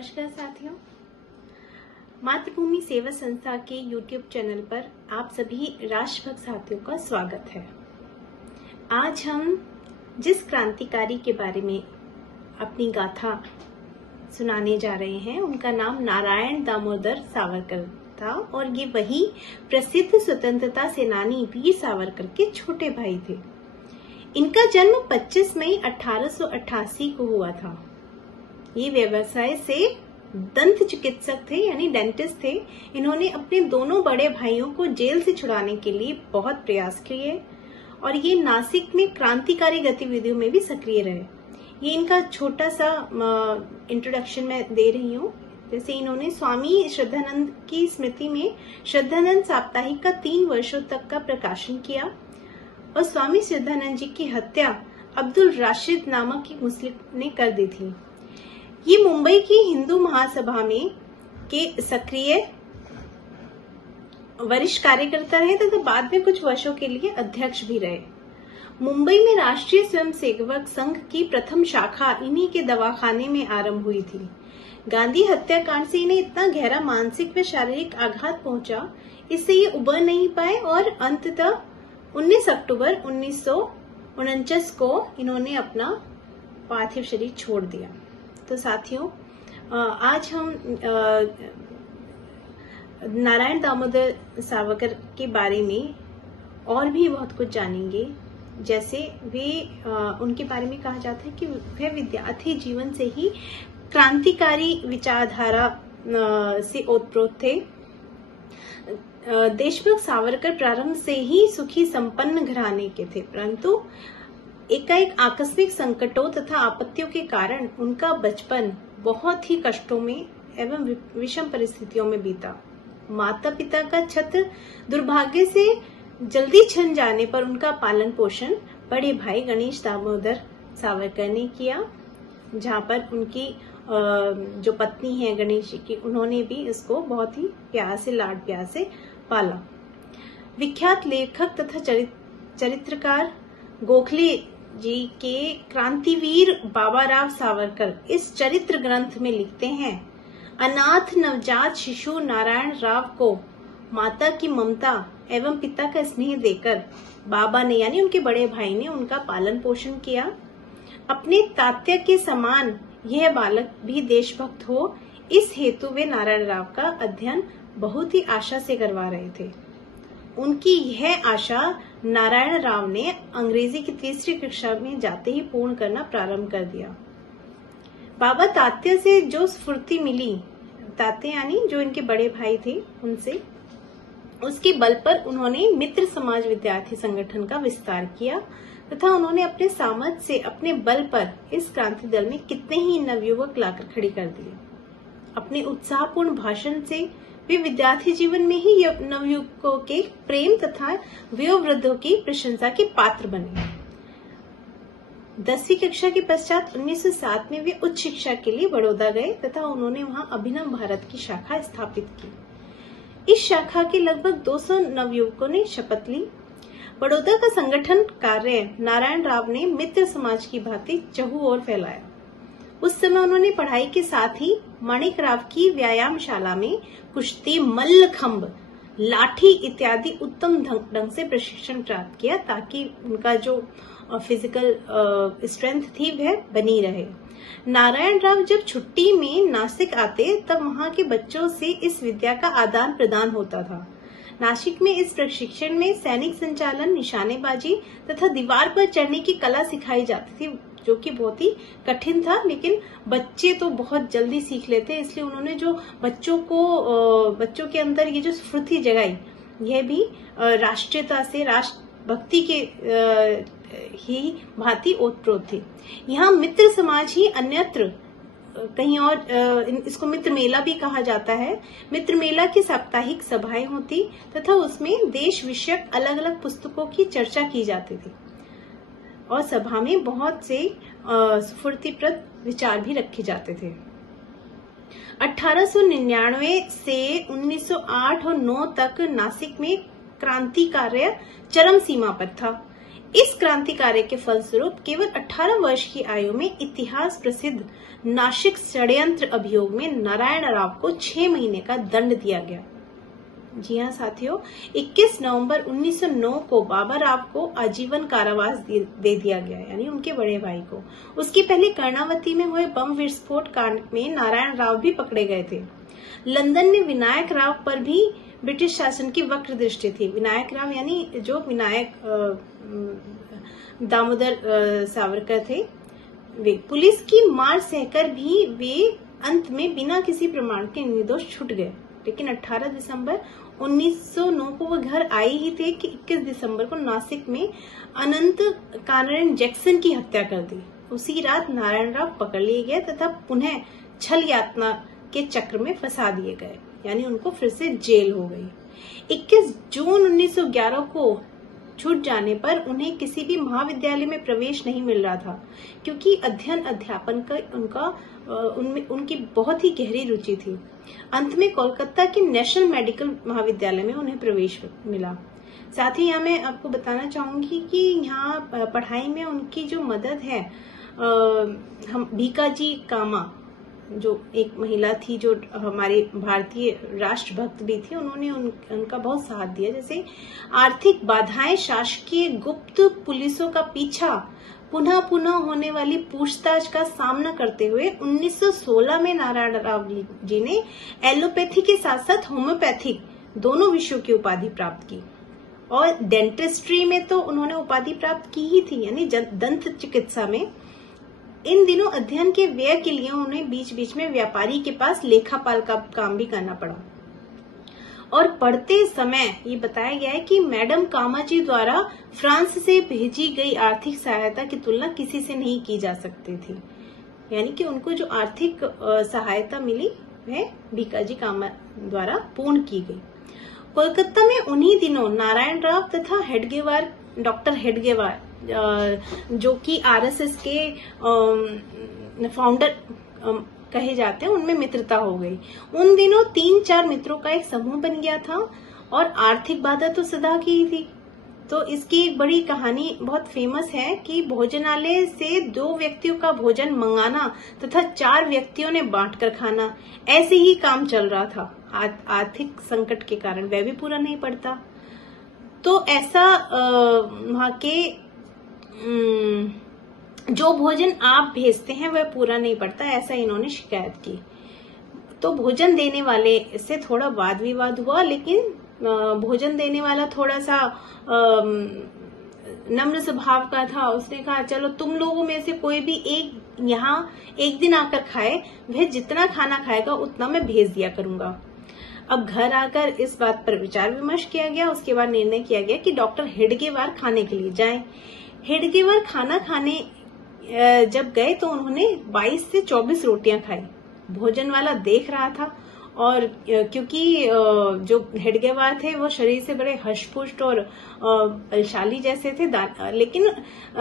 नमस्कार साथियों, मातृभूमि सेवा संस्था के YouTube चैनल पर आप सभी राष्ट्रभक्त साथियों का स्वागत है। आज हम जिस क्रांतिकारी के बारे में अपनी गाथा सुनाने जा रहे हैं उनका नाम नारायण दामोदर सावरकर था और ये वही प्रसिद्ध स्वतंत्रता सेनानी वीर सावरकर के छोटे भाई थे। इनका जन्म 25 मई 1888 को हुआ था। ये व्यवसाय से दंत चिकित्सक थे, यानी डेंटिस्ट थे। इन्होंने अपने दोनों बड़े भाइयों को जेल से छुड़ाने के लिए बहुत प्रयास किए और ये नासिक में क्रांतिकारी गतिविधियों में भी सक्रिय रहे। ये इनका छोटा सा इंट्रोडक्शन मैं दे रही हूँ। जैसे इन्होंने स्वामी श्रद्धानंद की स्मृति में श्रद्धानंद साप्ताहिक का 3 वर्षों तक का प्रकाशन किया और स्वामी श्रद्धानंद जी की हत्या अब्दुल राशिद नामक एक मुस्लिम ने कर दी थी। ये मुंबई की हिंदू महासभा में के सक्रिय वरिष्ठ कार्यकर्ता रहे तथा बाद में कुछ वर्षों के लिए अध्यक्ष भी रहे। मुंबई में राष्ट्रीय स्वयंसेवक संघ की प्रथम शाखा इन्हीं के दवाखाने में आरंभ हुई थी। गांधी हत्याकांड से इन्हें इतना गहरा मानसिक व शारीरिक आघात पहुंचा, इससे ये उबर नहीं पाए और अंततः 19 अक्टूबर 1949 को इन्होंने अपना पार्थिव शरीर छोड़ दिया। तो साथियों, आज हम नारायण दामोदर सावरकर के बारे में और भी बहुत कुछ जानेंगे। जैसे उनके बारे में कहा जाता है कि वह विद्यार्थी जीवन से ही क्रांतिकारी विचारधारा से ओतप्रोत थे। देशभक्त सावरकर प्रारंभ से ही सुखी संपन्न घराने के थे, परंतु एकाएक आकस्मिक संकटों तथा आपत्तियों के कारण उनका बचपन बहुत ही कष्टों में एवं विषम परिस्थितियों में बीता। माता पिता का छत्र दुर्भाग्य से जल्दी छिन जाने पर उनका पालन पोषण बड़े भाई गणेश दामोदर सावरकर ने किया, जहां पर उनकी जो पत्नी है गणेश जी की, उन्होंने भी इसको बहुत ही प्यार से लाड प्यार से पाला। विख्यात लेखक तथा चरित्रकार गोखले जी के क्रांतिवीर बाबाराव सावरकर इस चरित्र ग्रंथ में लिखते हैं, अनाथ नवजात शिशु नारायण राव को माता की ममता एवं पिता का स्नेह देकर बाबा ने, यानी उनके बड़े भाई ने, उनका पालन पोषण किया। अपने तात्या के समान यह बालक भी देशभक्त हो, इस हेतु वे नारायण राव का अध्ययन बहुत ही आशा से करवा रहे थे। उनकी यह आशा नारायण राव ने अंग्रेजी की 3री कक्षा में जाते ही पूर्ण करना प्रारंभ कर दिया। बाबा तात्या से जो स्फूर्ति मिली, तात्या यानी जो इनके बड़े भाई थे, उनसे उसके बल पर उन्होंने मित्र समाज विद्यार्थी संगठन का विस्तार किया तथा उन्होंने अपने सामर्थ्य से, अपने बल पर इस क्रांति दल में कितने ही नवयुवक लाकर खड़ी कर दिए। अपने उत्साहपूर्ण भाषण से वे विद्यार्थी जीवन में ही नवयुवकों के प्रेम तथा वयोवृद्धों की प्रशंसा के पात्र बने। 10वीं कक्षा के पश्चात 1907 में वे उच्च शिक्षा के लिए बड़ौदा गए तथा उन्होंने वहां अभिनव भारत की शाखा स्थापित की। इस शाखा के लगभग 200 नवयुवकों ने शपथ ली। बड़ौदा का संगठन कार्य नारायण राव ने मित्र समाज की भांति चहु ओर फैलाया। उस समय उन्होंने पढ़ाई के साथ ही माणिक राव की व्यायामशाला में कुश्ती, मल्लखंभ, लाठी इत्यादि उत्तम ढंग से प्रशिक्षण प्राप्त किया ताकि उनका जो फिजिकल स्ट्रेंथ थी वह बनी रहे। नारायण राव जब छुट्टी में नासिक आते तब वहां के बच्चों से इस विद्या का आदान प्रदान होता था। नासिक में इस प्रशिक्षण में सैनिक संचालन, निशानेबाजी तथा दीवार पर चढ़ने की कला सिखाई जाती थी, जो कि बहुत ही कठिन था, लेकिन बच्चे तो बहुत जल्दी सीख लेते, इसलिए उन्होंने जो बच्चों के अंदर ये जो स्फूर्ति जगाई, यह भी राष्ट्रीयता से, राष्ट्रभक्ति के ही भांति ओतप्रोत थी। यहाँ मित्र समाज ही अन्यत्र कहीं और, इसको मित्र मेला भी कहा जाता है। मित्र मेला की साप्ताहिक सभाएं होती तथा उसमें देश विषयक अलग अलग पुस्तकों की चर्चा की जाती थी और सभा में बहुत से स्फूर्तिप्रद विचार भी रखे जाते थे। 1899 से 1908 और 9 तक नासिक में क्रांति कार्य चरम सीमा पर था। इस क्रांति कार्य के फलस्वरूप केवल 18 वर्ष की आयु में इतिहास प्रसिद्ध नासिक षड्यंत्र अभियोग में नारायण राव को 6 महीने का दंड दिया गया। जी हाँ साथियों, 21 नवंबर 1909 को बाबा राव को आजीवन कारावास दे दिया गया, यानी उनके बड़े भाई को। उसके पहले कर्णावती में हुए बम विस्फोट कांड में नारायण राव भी पकड़े गए थे। लंदन में विनायक राव पर भी ब्रिटिश शासन की वक्र दृष्टि थी। विनायक राव यानी जो विनायक दामोदर सावरकर थे, वे पुलिस की मार सहकर भी वे अंत में बिना किसी प्रमाण के निर्दोष छूट गए। लेकिन 18 दिसंबर 1909 को वो घर आए ही थे कि 21 दिसंबर को नासिक में अनंत कानन जैक्सन की हत्या कर दी। उसी रात नारायण राव पकड़ लिए गए तथा पुनः छल यातना के चक्र में फंसा दिए गए, यानी उनको फिर से जेल हो गई। 21 जून 1911 को छूट जाने पर उन्हें किसी भी महाविद्यालय में प्रवेश नहीं मिल रहा था, क्योंकि अध्ययन अध्यापन का उनकी बहुत ही गहरी रुचि थी। अंत में कोलकाता के नेशनल मेडिकल महाविद्यालय में उन्हें प्रवेश मिला। साथ ही यहाँ मैं आपको बताना चाहूंगी कि यहाँ पढ़ाई में उनकी जो मदद है, हम भीकाजी कामा जो एक महिला थी जो हमारे भारतीय राष्ट्रभक्त भी थी, उन्होंने उनका बहुत साथ दिया। जैसे आर्थिक बाधाएं, शासकीय गुप्त पुलिसों का पीछा, पुनः पुनः होने वाली पूछताछ का सामना करते हुए 1916 में नारायण राव जी ने एलोपैथी के साथ साथ होम्योपैथिक दोनों विषयों की उपाधि प्राप्त की। और डेंटिस्ट्री में तो उन्होंने उपाधि प्राप्त की ही थी, यानी दंत चिकित्सा में। इन दिनों अध्ययन के व्यय के लिए उन्हें बीच बीच में व्यापारी के पास लेखापाल का काम भी करना पड़ा। और पढ़ते समय ये बताया गया है कि मैडम कामाजी द्वारा फ्रांस से भेजी गई आर्थिक सहायता की तुलना किसी से नहीं की जा सकती थी, यानी कि उनको जो आर्थिक सहायता मिली वह भीकाजी कामा द्वारा पूर्ण की गई। कोलकाता में उन्हीं दिनों नारायण राव तथा हेडगेवार, डॉक्टर हेडगेवार जो कि आरएसएस के फाउंडर कहे जाते हैं, उनमें मित्रता हो गई। उन दिनों 3-4 मित्रों का एक समूह बन गया था और आर्थिक बाधा तो सदा की ही थी। तो इसकी एक बड़ी कहानी बहुत फेमस है कि भोजनालय से 2 व्यक्तियों का भोजन मंगाना तथा 4 व्यक्तियों ने बांटकर खाना, ऐसे ही काम चल रहा था। आर्थिक संकट के कारण वह भी पूरा नहीं पड़ता। तो ऐसा वहां के जो भोजन आप भेजते हैं वह पूरा नहीं पड़ता, ऐसा इन्होंने शिकायत की। तो भोजन देने वाले से थोड़ा वाद विवाद हुआ, लेकिन भोजन देने वाला थोड़ा सा नम्र स्वभाव का था। उसने कहा चलो तुम लोगों में से कोई भी यहाँ एक दिन आकर खाए, वह जितना खाना खाएगा उतना मैं भेज दिया करूंगा। अब घर आकर इस बात पर विचार विमर्श किया गया। उसके बाद निर्णय किया गया कि डॉक्टर हेडगेवार खाने के लिए जाएं। हेडगेवार खाना खाने जब गए तो उन्होंने 22 से 24 रोटियां खाई। भोजन वाला देख रहा था, और क्योंकि जो हेडगेवार थे वो शरीर से बड़े हष्टपुष्ट और बलशाली जैसे थे, लेकिन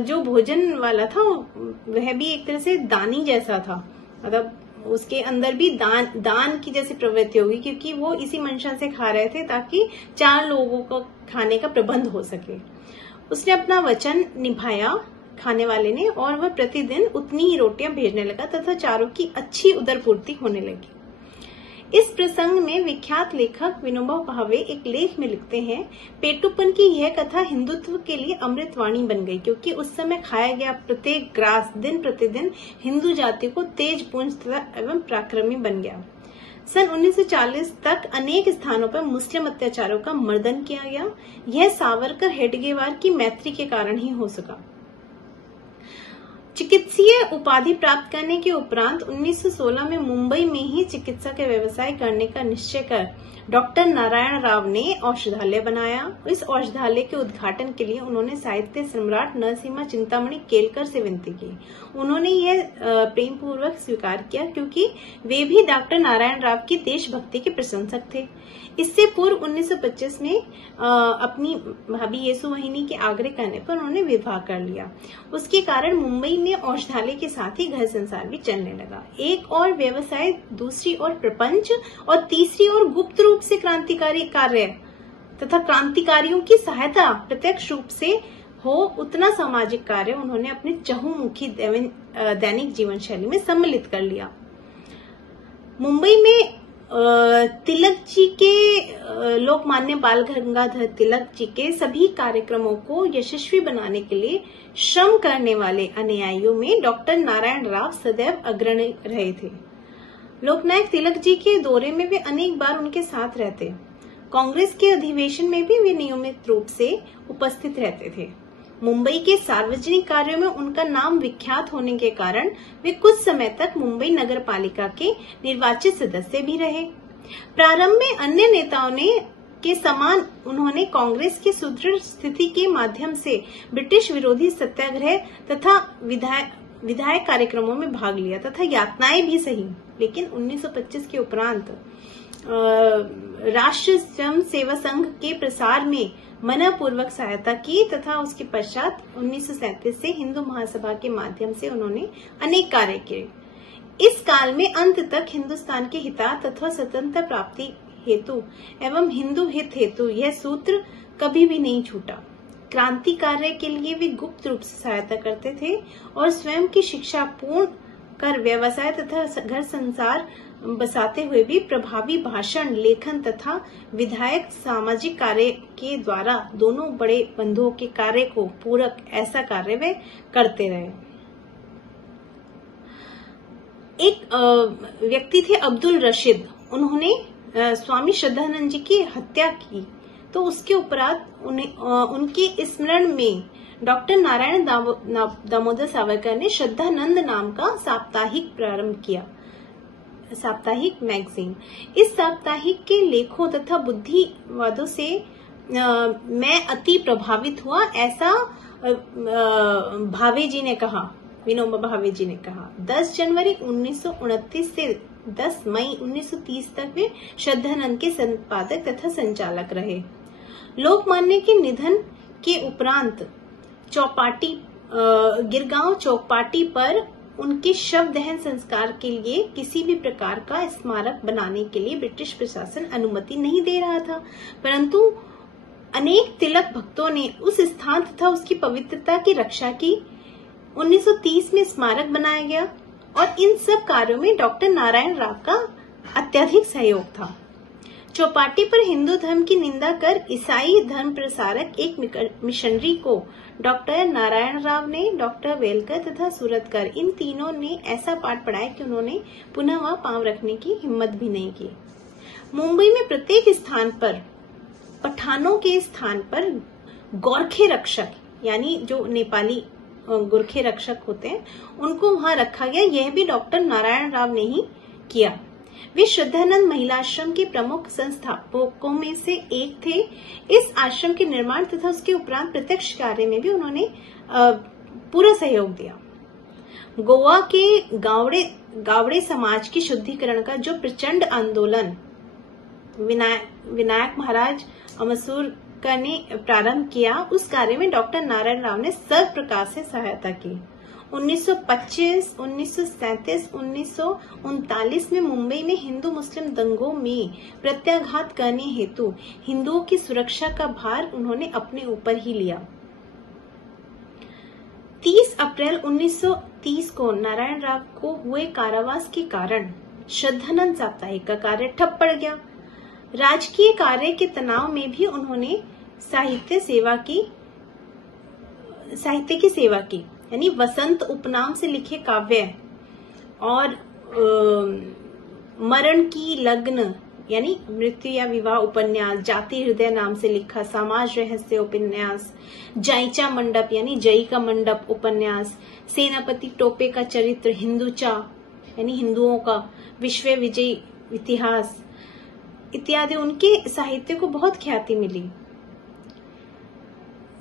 जो भोजन वाला था वह भी एक तरह से दानी जैसा था, मतलब उसके अंदर भी दान की जैसी प्रवृत्ति होगी, क्योंकि वो इसी मंशा से खा रहे थे ताकि 4 लोगों को खाने का प्रबंध हो सके। उसने अपना वचन निभाया खाने वाले ने, और वह प्रतिदिन उतनी ही रोटियां भेजने लगा तथा चारों की अच्छी उदरपूर्ति होने लगी। इस प्रसंग में विख्यात लेखक विनोबा भावे एक लेख में लिखते हैं, पेटुपन की यह कथा हिंदुत्व के लिए अमृतवाणी बन गई, क्योंकि उस समय खाया गया प्रत्येक ग्रास दिन प्रतिदिन हिंदू जाति को तेज पुंज एवं पराक्रमी बन गया। सन 1940 तक अनेक स्थानों पर मुस्लिम अत्याचारों का मर्दन किया गया। यह सावरकर हेडगेवार की मैत्री के कारण ही हो सका। चिकित्सीय उपाधि प्राप्त करने के उपरांत 1916 में मुंबई में ही चिकित्सा के व्यवसाय करने का निश्चय कर डॉक्टर नारायण राव ने औषधालय बनाया। इस औषधालय के उद्घाटन के लिए उन्होंने साहित्य सम्राट नरसिम्हा चिंतामणि केलकर से विनती की। उन्होंने यह प्रेम पूर्वक स्वीकार किया, क्योंकि वे भी डॉक्टर नारायण राव की देशभक्ति के प्रशंसक थे। इससे पूर्व 1925 में अपनी भाभी येसुवहिनी के आग्रह करने पर उन्होंने विवाह कर लिया। उसके कारण मुंबई में औषधालय के साथ ही घर संसार भी चलने लगा। एक और व्यवसाय, दूसरी ओर प्रपंच, और तीसरी ओर गुप्त रूप से क्रांतिकारी कार्य तथा क्रांतिकारियों की सहायता प्रत्यक्ष रूप से हो उतना सामाजिक कार्य उन्होंने अपने चहुमुखी दैनिक जीवन शैली में सम्मिलित कर लिया। मुंबई में तिलक जी के लोकमान्य बाल गंगाधर तिलक जी के सभी कार्यक्रमों को यशस्वी बनाने के लिए श्रम करने वाले अनुयायियों में डॉक्टर नारायण राव सदैव अग्रणी रहे थे। लोकनायक तिलक जी के दौरे में वे अनेक बार उनके साथ रहते। कांग्रेस के अधिवेशन में भी वे नियमित रूप से उपस्थित रहते थे। मुंबई के सार्वजनिक कार्यों में उनका नाम विख्यात होने के कारण वे कुछ समय तक मुंबई नगर पालिका के निर्वाचित सदस्य भी रहे। प्रारंभ में अन्य नेताओं के समान उन्होंने कांग्रेस की सुदृढ़ स्थिति के माध्यम से ब्रिटिश विरोधी सत्याग्रह तथा विधायक कार्यक्रमों में भाग लिया तथा यातनाएं भी सही। लेकिन 1925 के उपरांत राष्ट्रीय स्वयं सेवा संघ के प्रसार में मनपूर्वक सहायता की तथा उसके पश्चात 1937 से हिंदू महासभा के माध्यम से उन्होंने अनेक कार्य किए। इस काल में अंत तक हिंदुस्तान के हितार्थ तथा स्वतंत्रता प्राप्ति हेतु एवं हिंदू हित हेतु यह सूत्र कभी भी नहीं छूटा। क्रांति कार्य के लिए वे गुप्त रूप से सहायता करते थे और स्वयं की शिक्षा पूर्ण कर व्यवसाय तथा घर संसार बसाते हुए भी प्रभावी भाषण लेखन तथा विधायक सामाजिक कार्य के द्वारा दोनों बड़े बंधुओं के कार्य को पूरक ऐसा कार्य वे करते रहे। एक व्यक्ति थे अब्दुल रशीद, उन्होंने स्वामी श्रद्धानंद जी की हत्या की तो उसके उपरांत उनके स्मरण में डॉक्टर नारायण दामोदर सावरकर ने श्रद्धानंद नाम का साप्ताहिक प्रारंभ किया, साप्ताहिक मैगजीन। इस साप्ताहिक के लेखों तथा बुद्धिवादों से मैं अति प्रभावित हुआ, ऐसा भावे जी ने कहा, विनोबा भावे जी ने कहा। 10 जनवरी 1929 से 10 मई 1930 तक वे श्रद्धानंद के संपादक तथा संचालक रहे। लोकमान्य के निधन के उपरांत गिरगांव चौपाटी पर उनके शव दहन संस्कार के लिए किसी भी प्रकार का स्मारक बनाने के लिए ब्रिटिश प्रशासन अनुमति नहीं दे रहा था, परंतु अनेक तिलक भक्तों ने उस स्थान तथा उसकी पवित्रता की रक्षा की। 1930 में स्मारक बनाया गया और इन सब कार्यों में डॉक्टर नारायण राव का अत्यधिक सहयोग था। चौपाटी पर हिंदू धर्म की निंदा कर ईसाई धर्म प्रसारक एक मिशनरी को डॉक्टर नारायण राव ने, डॉक्टर वेलकर तथा सूरतकर, इन तीनों ने ऐसा पाठ पढ़ाया कि उन्होंने पुनः वहां पांव रखने की हिम्मत भी नहीं की। मुंबई में प्रत्येक स्थान पर पठानों के स्थान पर गोरखे रक्षक, यानी जो नेपाली गोरखे रक्षक होते हैं, उनको वहां रखा गया। यह भी डॉक्टर नारायण राव ने ही किया। वे श्रद्धानंद महिला आश्रम के प्रमुख संस्थापकों में से एक थे। इस आश्रम के निर्माण तथा उसके उपरांत प्रत्यक्ष कार्य में भी उन्होंने पूरा सहयोग दिया। गोवा के गावड़े समाज की शुद्धिकरण का जो प्रचंड आंदोलन विनायक महाराज अमसूरकर ने प्रारंभ किया, उस कार्य में डॉक्टर नारायण राव ने सब प्रकार से सहायता की। 1925, 1937, 1939 में मुंबई में हिंदू मुस्लिम दंगों में प्रत्याघात करने हेतु हिंदुओं की सुरक्षा का भार उन्होंने अपने ऊपर ही लिया। 30 अप्रैल 1930 को नारायण राव को हुए कारावास के कारण श्रद्धानंद साप्ताहिक का कार्य ठप पड़ गया। राजकीय कार्य के तनाव में भी उन्होंने साहित्य की सेवा की, यानी वसंत उपनाम से लिखे काव्य और मरण की लग्न यानी मृत्यु या विवाह उपन्यास, जाति हृदय नाम से लिखा समाज रहस्य उपन्यास, जायचा मंडप यानी जई का मंडप उपन्यास, सेनापति टोपे का चरित्र हिंदूचा यानी हिंदुओं का विश्व विजय इतिहास इत्यादि, उनके साहित्य को बहुत ख्याति मिली।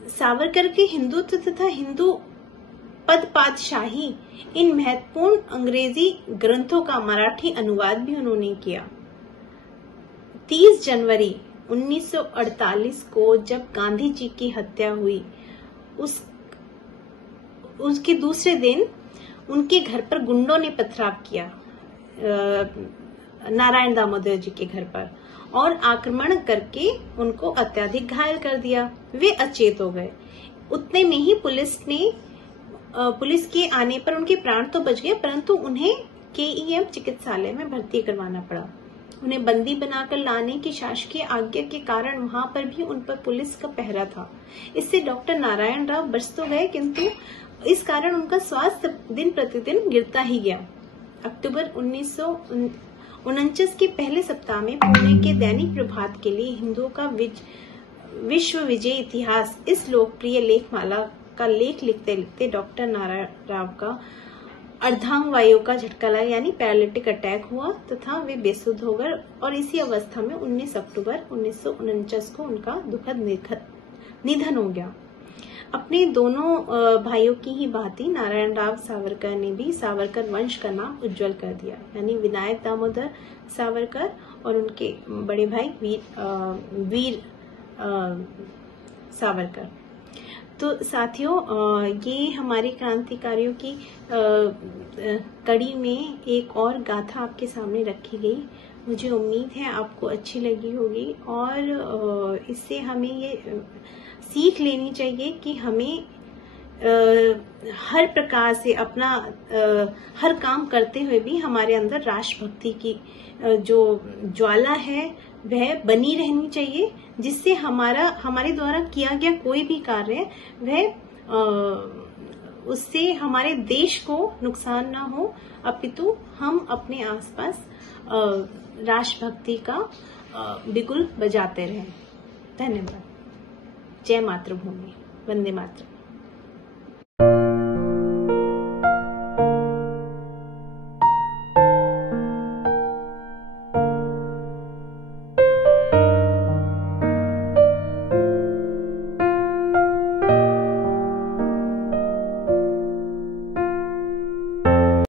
सावरकर के हिंदुत्व तथा हिंदू पद पातशाही, इन महत्वपूर्ण अंग्रेजी ग्रंथों का मराठी अनुवाद भी उन्होंने किया। 30 जनवरी 1948 को जब गांधी जी की हत्या हुई, उसके दूसरे दिन उनके घर पर गुंडों ने पथराव किया, नारायण दामोदर जी के घर पर, और आक्रमण करके उनको अत्यधिक घायल कर दिया। वे अचेत हो गए। उतने में ही पुलिस के आने पर उनके प्राण तो बच गए, परंतु उन्हें KEM चिकित्सालय में भर्ती करवाना पड़ा। उन्हें बंदी बनाकर लाने की शासकीय आज्ञा के कारण वहां पर भी उन पर पुलिस का पहरा था। इससे डॉक्टर नारायण राव बच तो गए, किंतु इस कारण उनका स्वास्थ्य दिन प्रतिदिन गिरता ही गया। अक्टूबर 1949 के पहले सप्ताह में पुणे के दैनिक प्रभात के लिए हिंदुओं का विश्व विजय इतिहास इस लोकप्रिय लेखमाला का लेख लिखते लिखते डॉक्टर नारायण राव का अर्धांगवायु का झटका लगा, यानी पैरालिटिक अटैक हुआ तथा वे बेसुध हो गए और इसी अवस्था में 19 अक्टूबर 1949 को उनका दुखद निधन हो गया। अपने दोनों भाइयों की ही भांति नारायण राव सावरकर ने भी सावरकर वंश का नाम उज्जवल कर दिया, यानी विनायक दामोदर सावरकर और उनके बड़े भाई वीर सावरकर। तो साथियों, ये हमारी क्रांतिकारियों की कड़ी में एक और गाथा आपके सामने रखी गई। मुझे उम्मीद है आपको अच्छी लगी होगी और इससे हमें ये सीख लेनी चाहिए कि हमें हर प्रकार से अपना हर काम करते हुए भी हमारे अंदर राष्ट्रभक्ति की जो ज्वाला है वह बनी रहनी चाहिए, जिससे हमारे द्वारा किया गया कोई भी कार्य वह उससे हमारे देश को नुकसान ना हो, अपितु हम अपने आसपास राष्ट्रभक्ति का बिगुल बजाते रहें। धन्यवाद। जय मातृभूमि। वंदे मातरम।